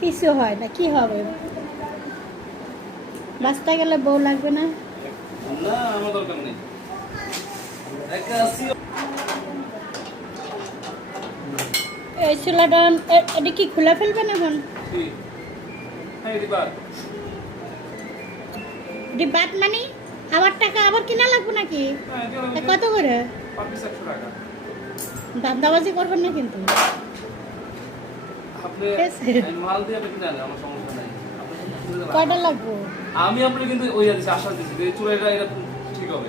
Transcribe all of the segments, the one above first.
কিছু হয় না কি হবে? বাঁচতে গেলে বউ লাগবে না? না আমার দরকার নেই। এই চুলাটা এ- এটা কি খুলে ফেলবেন এখন? কি হ্যাঁ বাদ। মানে? আবার টাকা আবার কিনা লাগবে নাকি? হ্যাঁ কত করে? পিস একশো করবেন না কিন্তু আপনি ঠিক আছে। আমি মাল দিয়ে আপনি কিনে আনেন, আমার সমস্যা নাই। কয়টা লাগবো? আমি আপনাকে কিন্তু ওই দিচ্ছি আশ্বাস দিচ্ছি যে চুলাটা এটা ঠিক হবে।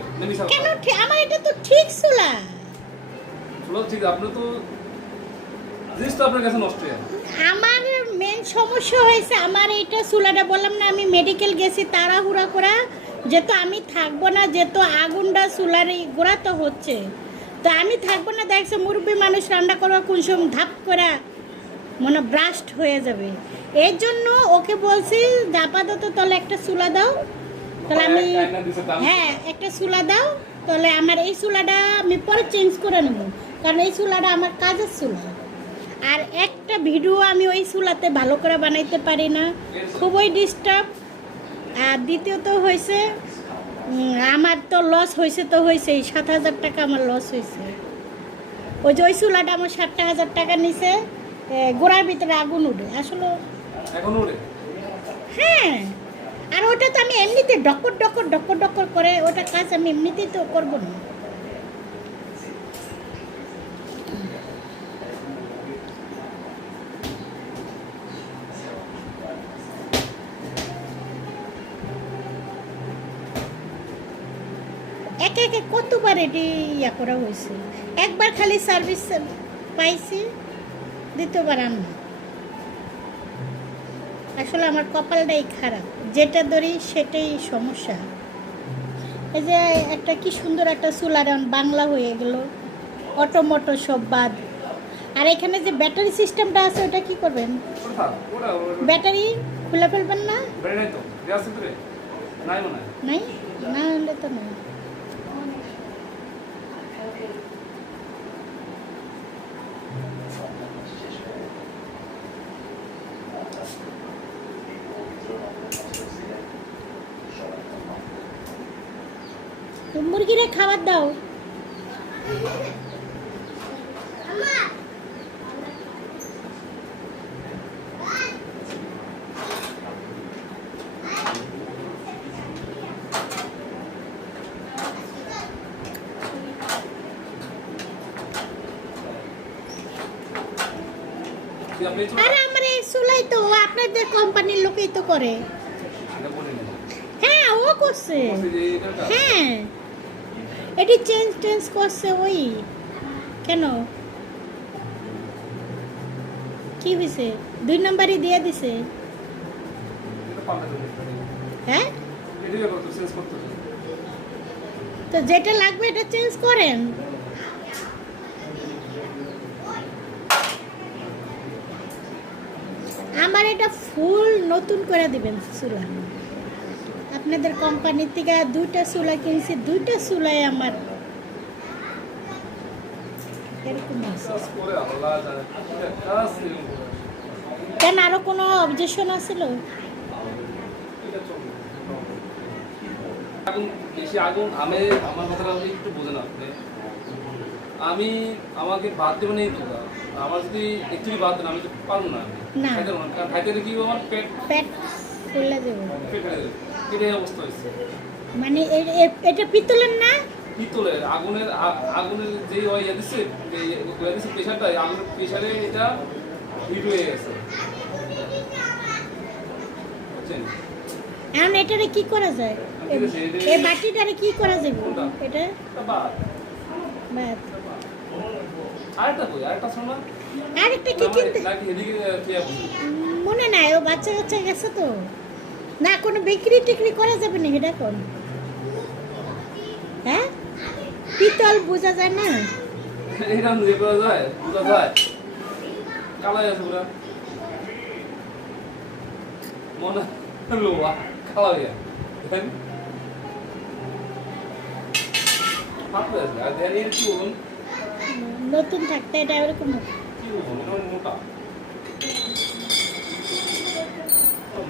কেন আমার এটা তো ঠিক চুলা। চুলা ঠিক আপনি তো জিনিস আপনার কাছে নষ্ট হয়ে আমার মেন সমস্যা হয়েছে আমার এইটা চুলাটা বললাম না আমি মেডিকেল গেছি তাড়াহুড়া করা যেহেতু আমি থাকব না যেহেতু আগুনটা চুলার গোড়া তো হচ্ছে। তো আমি থাকব না দেখছে মুরব্বী মানুষ রান্না করব কোন সময় ধাপ করা মনে ব্রাস্ট হয়ে যাবে। এর জন্য ওকে বলছি আপাতত তাহলে একটা চুলা দাও। তাহলে আমি। হ্যাঁ একটা চুলা দাও। তাহলে আমার এই চুলাটা আমি পরে চেঞ্জ করে নেব। কারণ এই চুলাটা আমার কাজের চুলা। আর একটা ভিডিও আমি ওই চুলাতে ভালো করে বানাইতে পারি না। খুবই ডিস্টার্ব আর দ্বিতীয়ত হয়েছে আমার তো লস হয়েছে তো হয়েছেই সাত হাজার টাকা আমার লস হয়েছে ওই যে ওই চুলাটা আমার ষাটটা হাজার টাকা নিছে। গোড়ার ভিতরে আগুন উঠে আসলে হ্যাঁ আর ওটা তো আমি এমনিতে ডকর ডকর ডকর ডকর করে ওটা কাজ আমি এমনিতেই তো করব না। একে একে কতবার এটি ইয়া করা হয়েছে? একবার খালি সার্ভিস পাইছি। দ্বিতীয়বার আর না আসলে আমার কপালটাই খারাপ। যেটা ধরি সেটাই সমস্যা। এই যে একটা কি সুন্দর একটা চুলার এখন বাংলা হয়ে গেল। অটো মোটো সব বাদ। আর এখানে যে ব্যাটারি সিস্টেমটা আছে ওটা কি করবেন? ব্যাটারি খুলে ফেলবেন না? নাই না হলে তো না মুরগিরে খাবার দাও। আরে আমার এই চুলাই তো আপনাদের কোম্পানির লোকেই তো করে। হ্যাঁ ও করছে। হ্যাঁ। এটি চেঞ্জ টেঞ্জ করছে ওই। কেন? কি হয়েছে দুই নম্বরই দিয়ে দিছে। হ্যাঁ? তো যেটা লাগবে এটা চেঞ্জ করেন। আমার এটা ফুল নতুন করে দিবেন চুলা আপনাদের কোম্পানির থেকে দুইটা চুলা কিনছি দুইটা চুলাই আমার এরকম। কেন আরও কোনো অবজেকশন আছিল আগুন আমি আমার কথাটা একটু আমি আমাকে বাদ দেবেন এই তো না। আমার যদি একচুয়ালি বাদ দেন আমি তো পারব না না। খাইতে পারব না। কারণ খাইতে কি আমার পেট পেট ফুলে দেবো পেট ফেলে দেবে এটাই অবস্থা হয়েছে? মানে এটা পিতলের না? পিতলের আগুনের আগুনের যে ওই ইয়ে যে ইয়ে প্রেশারটা আগুনের প্রেশারে এটা হিট হয়ে গেছে। বুঝছেন? এখন এটারে কি করা যায়? এই বাটিটারে কি করা যাবে? এটা? বাদ বাদ আরেকটা কই? আরেকটা শোনো আরেকটা কি কিনতে মনে নাই ও বাচ্চা কাচ্চা গেছে তো। না কোনো বিক্রি টিক্রি করা যাবে না এটা কোন? হ্যাঁ? পিতল বোঝা যায় না? যায় বোঝা যায়। কালাই আছে পুরা। মনে লোয়া নতুন থাকতে এটা এরকম মোটা।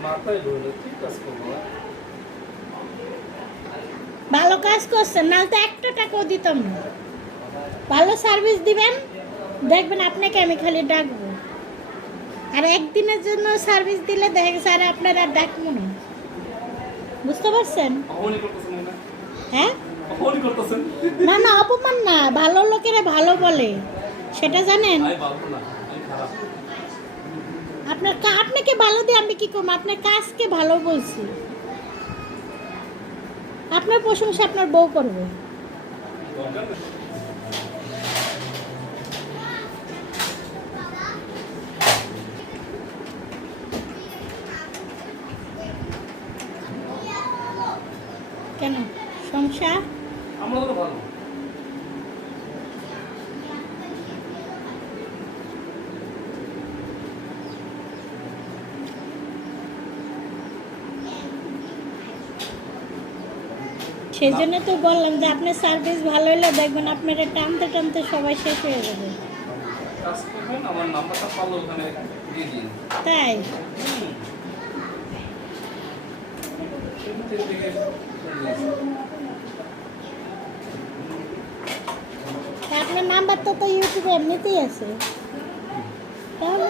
মাথায় ধরলে ঠিক কাজ করব ভালো কাজ করছেন নাহলে তো একটা টাকাও দিতাম না। ভালো সার্ভিস দিবেন দেখবেন আপনাকে আমি খালি ডাকবো। আর একদিনের জন্য সার্ভিস দিলে দেখ স্যার আপনার আর ডাকবো না। বুঝতে পারছেন? না? হ্যাঁ? না না অপমান না ভালো লোকেরা ভালো বলে। সেটা জানেন আমি ভালো না আমি খারাপ আপনার আপনাকে ভালো দিয়ে আমি কি করব? আপনার কাজকে ভালো বলছি। আপনার প্রশংসা আপনার বউ করবে। কেন? সংসার? আমরা তো ভালো। সেই জন্য তো বললাম যে আপনার সার্ভিস ভালো হলে দেখবেন আপনারা টানতে টানতে সবাই শেষ হয়ে যাবে। নাম্বারটা তাই? আপনার নাম্বার তো তো ইউটিউবে এমনিতেই আছে। তাহলে?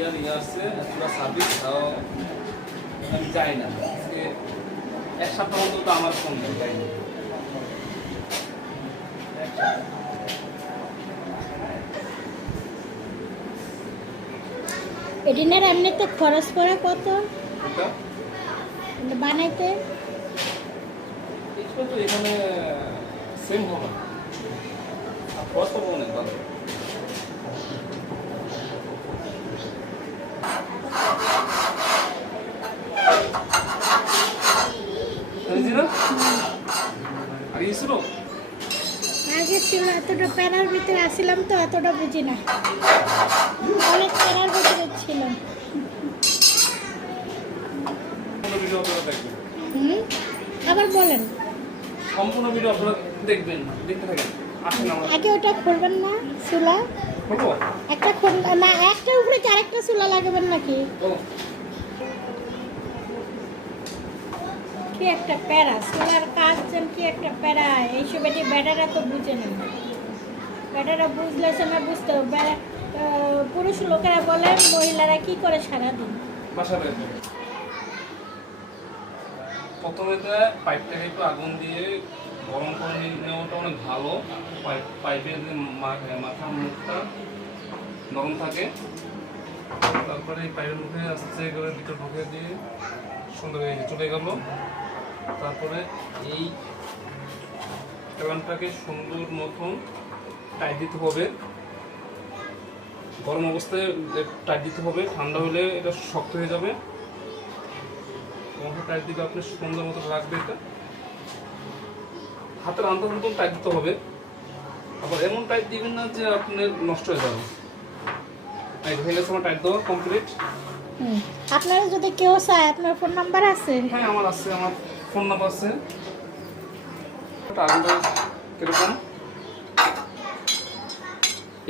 ইয়ার ইয়ে আছে পুরো সার্ভিস তাও আমি যাই না। এক সপ্তাহ অন্তত আমার ফোন যাই না। এডিনার এমনিতে খরচ পড়ে কত? মানে বানাইতে? এখানে সেম হবে। খরচ পাবো না ভালো বুঝলি না? ইয়ে আগে ছিল এতটা প্যারার ভিতরে আসছিলাম তো এতটা বুঝি না। অনেক প্যারার ভিতরে ছিলাম। আবার বলেন। সম্পূর্ণ ভিডিও আপনারা দেখবেন দেখতে থাকেন। আগে ওটা খুলবেন না চুলা? একটা খুল না একটার উপরে কি আরেকটা চুলা লাগাবেন নাকি? কি একটা প্যারা? চুলার কাজ কি একটা প্যারা? এইসব এটি ব্যাটারা তো বুঝে না। ব্যাটারা বুঝলে সে না বুঝতে। পুরুষ লোকেরা বলে, মহিলারা কি করে বের করে। প্রথমে তো পাইপটাকে একটু আগুন দিয়ে গরম করে নেওয়াটা অনেক ভালো। পাইপ পাইপের যে মা- মাথার মুখটা নরম থাকে। তারপরে এই পাইপের মুখে আস্তে করে ভিতর ঢুকে দিয়ে সুন্দর চলে গেল। তারপরে এই ক্যালানটাকে সুন্দর মতন টাইট দিতে হবে। গরম অবস্থায় টাইট দিতে হবে ঠান্ডা হলে এটা শক্ত হয়ে যাবে। তোমাকে টাইট দিলে আপনি সুন্দর মতো রাখবে এটা। হাতের আন্দাজ মতন টাইট দিতে হবে। আবার এমন টাইট দিবেন না যে আপনার নষ্ট হয়ে যাবে এই হয়ে আমার টাইট দেওয়া কমপ্লিট। আপনারা যদি কেউ চায় আপনার ফোন নাম্বার আছে? হ্যাঁ আমার আছে আমার ফোন নাম্বার আছে আগুনটা কীরকম?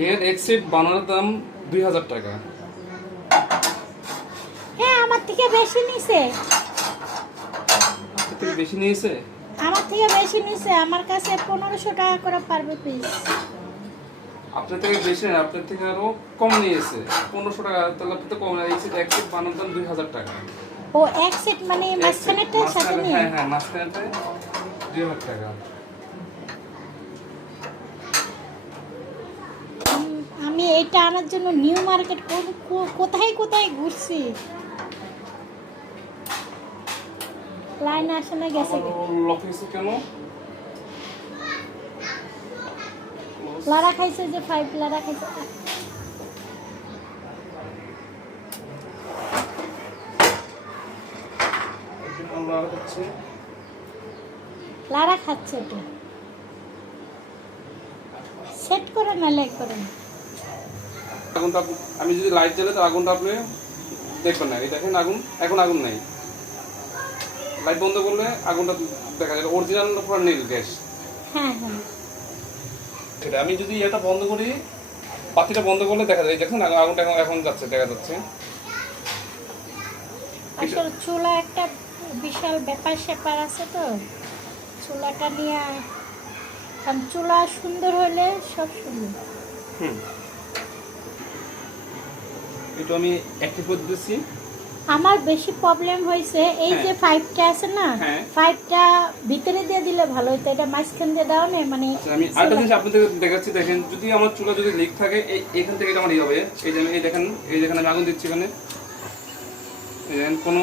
এর এক সেট বানানোর দাম দুই হাজার টাকা। হ্যাঁ আমার থেকে বেশি নিছে। থেকে বেশি নিয়েছে? আমার থেকে বেশি নিছে। আমার কাছে পনেরোশো টাকা করে পারবে পিস আপনার থেকে বেশি না আপনার থেকে আরও কম নিয়েছে। পনেরোশো টাকা তাহলে আপনি তো কম এক সেট বানানোর দাম দুই হাজার টাকা। ও এক সেট মানে মাঝখানেরটার সাথে নিয়ে হ্যাঁ হ্যাঁ দুই হাজার টাকা। আমি এটা আনার জন্য নিউ মার্কেট কোথায় কোথায় ঘুরছি? লাইন আসে না গেছে কেন? লারা খাইছে যে ফাইভ লারা খাইছে লাড়া হচ্ছে। লারা খাচ্ছে এটা সেট করে না লাই করে না আগুনটা আমি যদি লাইট জ্বালে তো আগুনটা আপনি দেখবেন না। এই দেখেন আগুন এখন আগুন নাই। লাইট বন্ধ করলে আগুনটা দেখা যায়। অরিজিনাল পুরো নীল গ্যাস। হ্যাঁ হ্যাঁ। সেটা আমি যদি এটা বন্ধ করি বাতিটা বন্ধ করলে দেখা যায়। এই দেখুন আগু- আগুনটা এখন এখন যাচ্ছে দেখা যাচ্ছে। আসলে চুলা একটা বিশাল ব্যাপার স্যাপার আছে তো। চুলাটা নিয়ে কারণ চুলা সুন্দর হলে সব সুন্দর। হুম। এটা আমি অ্যাক্টিভ করে আমার বেশি প্রবলেম হয়েছে এই যে ফাইভটা আছে না হ্যাঁ। ফাইভটা ভিতরে দিয়ে দিলে ভালো হতো এটা মাঝখান দিয়ে দাও না মানে আচ্ছা, আমি আরেকটা জিনিস আপনাদের দেখাচ্ছি দেখেন যদি আমার চুলা যদি লিক থাকে এখান থেকে এটা আমার ইয়ে হবে। এই যে আমি- এই দেখেন এই আমি আগুন দিচ্ছি এখানে এই দেখেন কোনো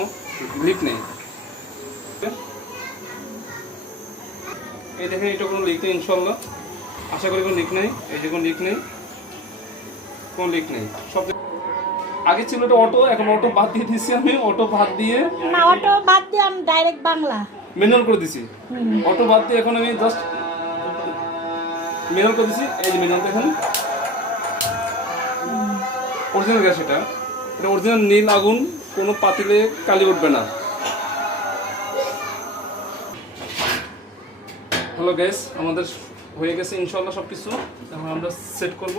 লিক নেই। এই দেখেন এটা কোনো লিক নেই ইনশাল্লাহ আশা করি কোনো লিক নেই। এই যে কোনো লিক নেই। কোনো লিক নেই। সব আগে ছিল এটা অটো এখন অটো বাদ দিয়ে দিচ্ছি আমি। অটো বাদ দিয়ে না অটো বাদ দিয়ে আমি ডাইরেক্ট বাংলা। ম্যানুয়াল করে দিছি। অটো বাদ দিয়ে এখন আমি জাস্ট ম্যানুয়াল করে দিছি। এই যে ম্যানুয়াল দেখেন। অরিজিনাল গ্যাস এটা। এটা অরিজিনাল নীল আগুন কোনো পাতিলে কালি উঠবে না। হ্যালো গ্যাস আমাদের হয়ে গেছে ইনশাল্লাহ সব কিছু আমরা সেট করব।